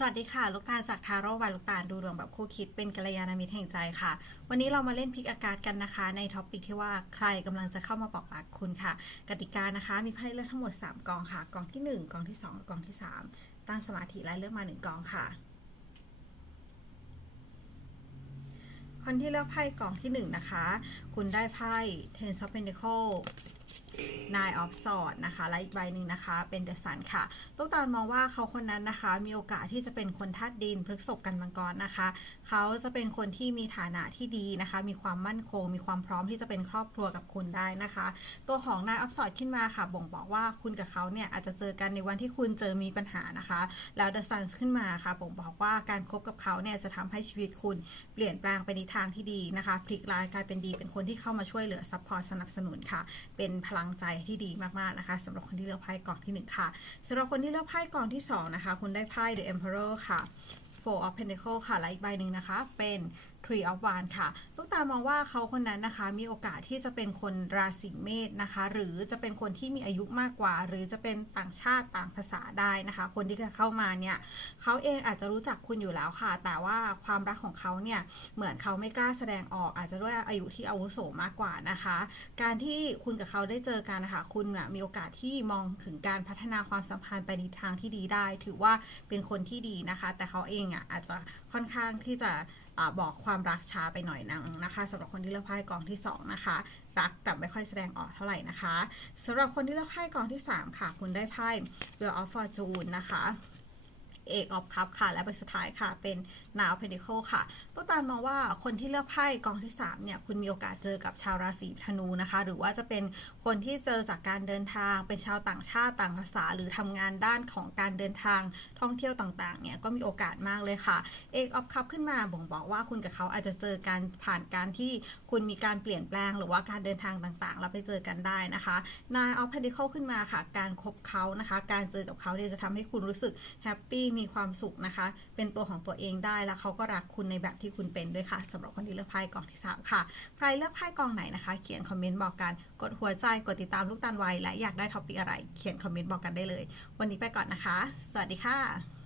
สวัสดีค่ะ ลูกตาลจากทาโร่บายลูกตาลดูดวงแบบคู่คิดเป็นกัลยาณมิตรแห่งใจค่ะ วันนี้เรามาเล่นพิกอากาศกันนะคะ ในท็อปิกที่ว่าใครกำลังจะเข้ามาบอกรักคุณค่ะ กติกานะคะ มีไพ่เลือกทั้งหมด 3 กองค่ะ กองที่ 1 กองที่ 2 กองที่ 3 ตั้งสมาธิและเลือกมา 1 กองค่ะ คนที่เลือกไพ่กองที่ 1 นะคะ คุณได้ไพ่ Ten of Pentacles Nine of Swords นะคะ และอีกใบหนึ่งนะคะเป็น The Sun ค่ะ ลูกตาลมองว่าเขาคนนั้นนะคะ มีโอกาสที่จะเป็นคนธาตุดินพฤกษบกันมังกรนะคะ เขาจะเป็นคนที่มีฐานะที่ดีนะคะ มีความมั่นคง มีความพร้อมที่จะเป็นครอบครัวกับคุณได้นะคะ ตัวของนายอัพสอดขึ้นมาค่ะ บ่งบอกว่าคุณกับเขาเนี่ยอาจจะเจอกันในวันที่คุณเจอมีปัญหานะคะ แล้ว The Sun ขึ้นมาค่ะบ่งบอกว่าการคบกับเขาเนี่ยจะทำให้ชีวิตคุณเปลี่ยนแปลงไปในทางที่ดีนะคะพลิกร้ายกลายเป็นดีเป็นคนที่เข้ามาช่วยเหลือซัพพอร์ตสนับสนุนค่ะ เป็นพลังใจที่ดีมากๆนะคะสำหรับคนที่เลือกไพ่กล่องที่หนึ่งค่ะสำหรับคนที่เลือกไพ่กล่องที่สองนะคะ คุณได้ไพ่ The Emperor ค่ะ Four of Pentacles ค่ะและอีกใบหนึ่งนะคะ เป็น Tree of Wands ค่ะลูกตามองว่าเขาคนนั้นนะคะ มีโอกาสที่จะเป็นคนราศีเมษนะคะ หรือจะเป็นคนที่มีอายุมากกว่า หรือจะเป็นต่างชาติต่างภาษาได้นะคะ คนที่จะเข้ามาเนี่ยเขาเองอาจจะรู้จักคุณอยู่แล้วค่ะ แต่ว่าความรักของเขาเนี่ยเหมือนเขาไม่กล้าแสดงออกอาจจะด้วยอายุที่อาวุโสมากกว่านะคะ การที่คุณกับเขาได้เจอกันนะคะคุณนะมีโอกาสที่มองถึงการพัฒนาความสัมพันธ์ไปในทางที่ดีได้ ถือว่าเป็นคนที่ดีนะคะ แต่เขาเองอะอาจจะค่อนข้างที่จะ บอกความรักช้าไปหน่อยนึงนะคะสำหรับคนที่เลือกไพ่กองที่สองนะคะ รักแต่ไม่ค่อยแสดงออกเท่าไหร่นะคะสำหรับคนที่เลือกไพ่กองที่สามค่ะ คุณได้ไพ่ Wheel of Fortune นะคะ เอกออฟคัพค่ะ และใบสุดท้ายค่ะ เป็นนาวเพนดิโคค่ะลูกตาลมองว่าคนที่เลือกไพ่กองที่ 3 เนี่ย คุณมีโอกาสเจอกับชาวราศีธนูนะคะ หรือว่าจะเป็นคนที่เจอจากการเดินทาง เป็นชาวต่างชาติต่างภาษา หรือทำงานด้านของการเดินทางท่องเที่ยวต่างๆ เนี่ย ก็มีโอกาสมากเลยค่ะเอกออฟคัพขึ้นมาบ่งบอกว่าคุณกับเขาอาจจะเจอการผ่านการที่คุณมีการเปลี่ยนแปลง หรือว่าการเดินทางต่างๆเราไปเจอกันได้นะคะนายออฟเพนดิโคขึ้นมาค่ะ การคบเขานะคะ การเจอกับเขาเนี่ยจะทำให้คุณรู้สึกแฮปปี้มีความสุขนะคะ เป็นตัวของตัวเองได้แล้วเขาก็รักคุณในแบบที่คุณเป็นด้วยค่ะสำหรับคนที่เลือกไพ่กองที่3ค่ะ ใครเลือกไพ่กองไหนนะคะ เขียนคอมเมนต์บอกกัน กดหัวใจ กดติดตามลูกตาลไวและอยากได้ท็อปิกอะไร เขียนคอมเมนต์บอกกันได้เลย วันนี้ไปก่อนนะคะ สวัสดีค่ะ